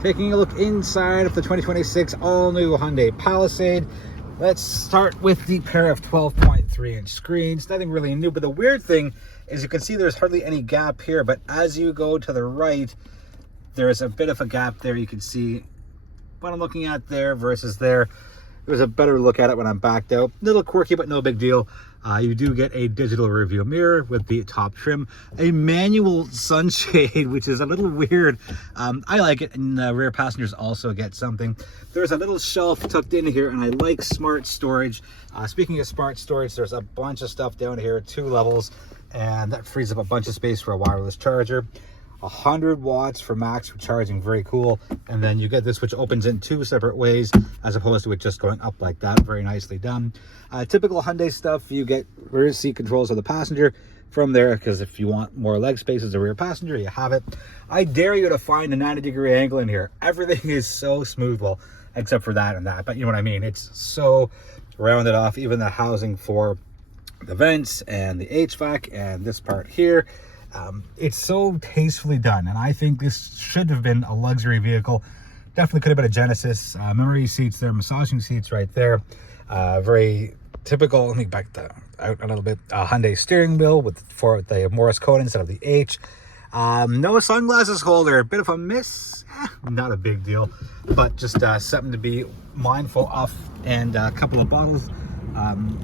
Taking a look inside of the 2026 all-new Hyundai Palisade. Let's start with the pair of 12.3-inch screens. Nothing really new, but the weird thing is you can see there's hardly any gap here, but as you go to the right, there's a bit of a gap there. You can see what I'm looking at there versus there. There's a better look at it when I'm backed out. Little quirky, but no big deal. You do get a digital rearview mirror with the top trim, a manual sunshade, which is a little weird. I like it, and the rear passengers also get something. There's a little shelf tucked in here, and I like smart storage. Speaking of smart storage, there's a bunch of stuff down here, 2 levels, and that frees up a bunch of space for a wireless charger. 100 watts for max charging, very cool. And then you get this, which opens in 2 separate ways as opposed to it just going up like that. Very nicely done. Typical Hyundai stuff, you get rear seat controls of the passenger from there, because if you want more leg space as a rear passenger, you have it. I dare you to find a 90-degree angle in here. Everything is so smooth, well, except for that and that, but you know what I mean. It's so rounded off, even the housing for the vents and the HVAC and this part here. It's so tastefully done, and I think this should have been a luxury vehicle. Definitely could have been a Genesis. Memory seats there, massaging seats right there. Very typical. Let me back that out a little bit. Hyundai steering wheel for the Morse code instead of the H. No sunglasses holder, a bit of a miss. Not a big deal, but just something to be mindful of. And a couple of bottles,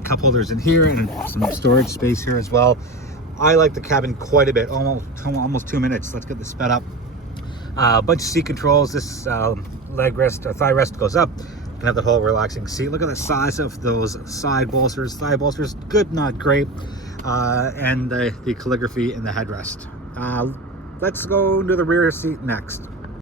cup holders in here, and some storage space here as well. I like the cabin quite a bit, almost 2 minutes. Let's get this sped up. A bunch of seat controls. This leg rest or thigh rest goes up. You can have the whole relaxing seat. Look at the size of those side bolsters, thigh bolsters. Good, not great. And the calligraphy in the headrest. Let's go to the rear seat next.